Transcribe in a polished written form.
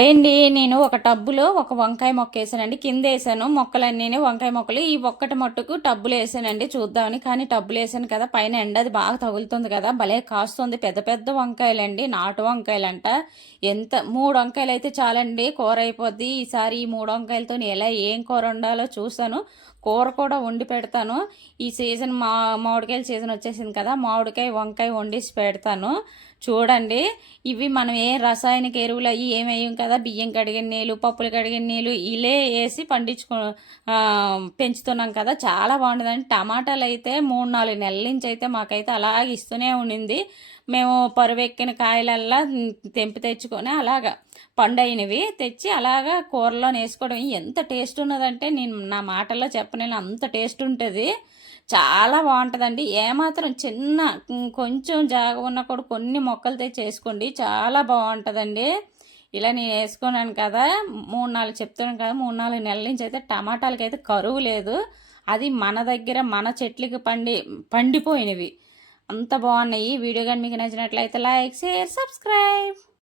ఏండి నేను ఒక టబ్బులో ఒక వంకాయ మొక్క వేసానండి. కింద వేసాను మొక్కలన్నీ వంకాయ మొక్కలు. ఈ ఒక్కటి మట్టుకు టబ్బులు వేసానండి చూద్దామని. కానీ టబ్బులు వేసాను కదా, పైన ఎండ అది బాగా తగులుతుంది కదా, భలే కాస్తుంది. పెద్ద పెద్ద వంకాయలండి, నాటు వంకాయలంట. ఎంత 3 వంకాయలు అయితే చాలండి, కూర అయిపోద్ది. ఈసారి ఈ 3 వంకాయలతో ఎలా ఏం కూర వండాలో చూసాను. కూర కూడా వండి పెడతాను. ఈ సీజన్ మామిడికాయల సీజన్ వచ్చేసింది కదా, మామిడికాయ వంకాయ వండిసి పెడతాను చూడండి. ఇవి మనం ఏ రసాయనిక ఎరువులు అవి ఏమి వేయం కదా, బియ్యం కడిగిన నీళ్ళు, పప్పులు కడిగిన నీళ్ళు ఇలే వేసి పెంచుతున్నాం కదా, చాలా బాగుంటుందండి. టమాటాలు అయితే 3-4 నెలల నుంచి అయితే మాకైతే అలాగే ఇస్తూనే ఉండింది. మేము పరువెక్కిన కాయలల్లా తెంపి తెచ్చుకొని అలాగా పండైనవి తెచ్చి అలాగా కూరలో వేసుకోవడం ఎంత టేస్ట్ ఉన్నదంటే నేను నా మాటల్లో చెప్పలేను, అంత టేస్ట్ ఉంటుంది. చాలా బాగుంటుందండి. ఏమాత్రం చిన్న కొంచెం జాగ ఉన్నా కూడా కొన్ని మొక్కలు తెచ్చి వేసుకోండి, చాలా బాగుంటుందండి. ఇలా నేను వేసుకున్నాను కదా, 3-4 చెప్తున్నాను కదా, 3-4 నెలల నుంచి అయితే టమాటాలకి అయితే కరువు లేదు. అది మన దగ్గర మన చెట్లకి పండిపోయినవి. అంత బాగున్నాయి. వీడియో కానీ మీకు నచ్చినట్లయితే లైక్, షేర్, సబ్స్క్రైబ్.